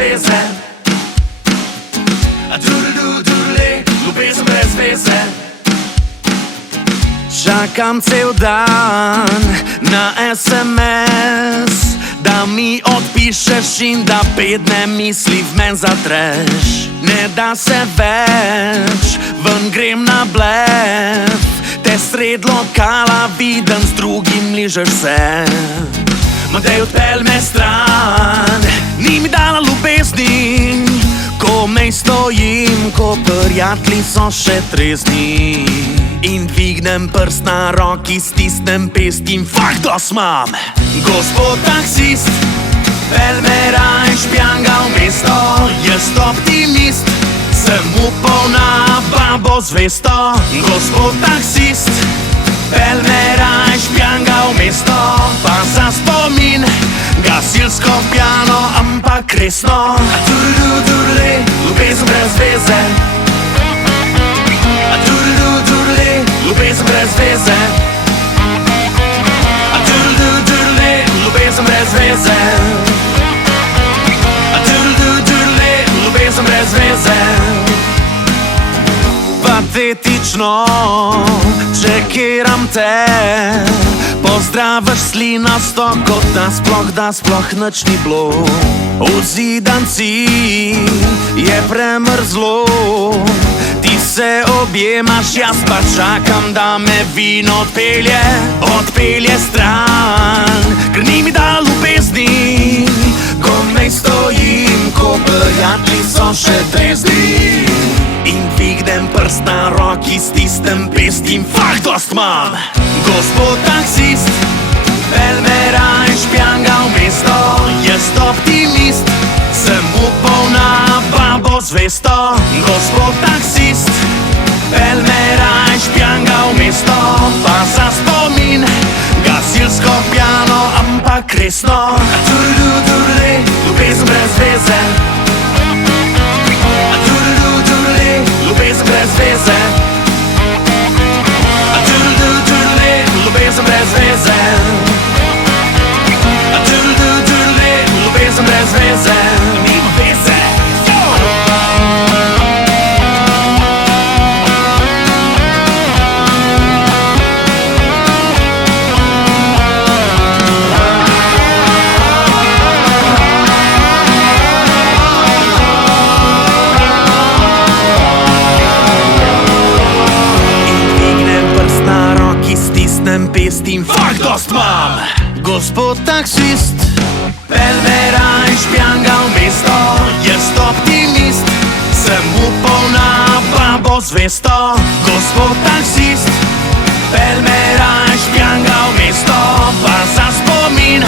veze. Ljubezen brez veze. Čakam cel dan na SMS, da mi odpišeš in da bedne misli v men zatreš. Ne da se več, ven grem na blef, te sred lokala vidim, z drugim ližeš se. Ma dej odpelj me stran, ni mi dala ljubezni, komej stojim, ko prijatelji so še trezni. In dvignem prst na roki, stisnem pest in fakt dost mam. Gospod taksist, pel me rajš pjanga v mesto, jaz optimist, sem upal na babo zvesto. Gospod taksist, pel me rajš pjanga v mesto, pa za spomin, gasilsko pjano, ampak resno. Ljubezen brez veze. Ljubezen brez veze. Ljubezen brez veze. Ljubezen brez veze. Patetično čekiram te, pozdraviš slinasto, kot da sploh nič ni bilo. V zidanci je premrzlo, ti se objemaš, jaz pa čakam, da me vino odpelje stran. Ker ni mi dala ljubezni, komej stojim, ko prijatelji so še trezni. In dvignem prst na roki, stisnem pest in fakt dost mam. Gospod taksist, pel me rajš pjanga v mesto, jaz optimist, sem upal na babo zvesto. Gospod taksist, pel me rajš pjanga v mesto, pa za spomin, gasilsko pjano, ampak resno. Ljubezen brez veze. Ljubezen brez veze. Ljubezen brez veze. Ljubezen brez veze. Nima veze. Pest in fakt dost mam. Gospod taksist, pel me rajš pjanga v mesto, jaz optimist, sem upal na babo zvesto. Gospod taksist, pel me rajš pjanga v mesto, pa za spomin,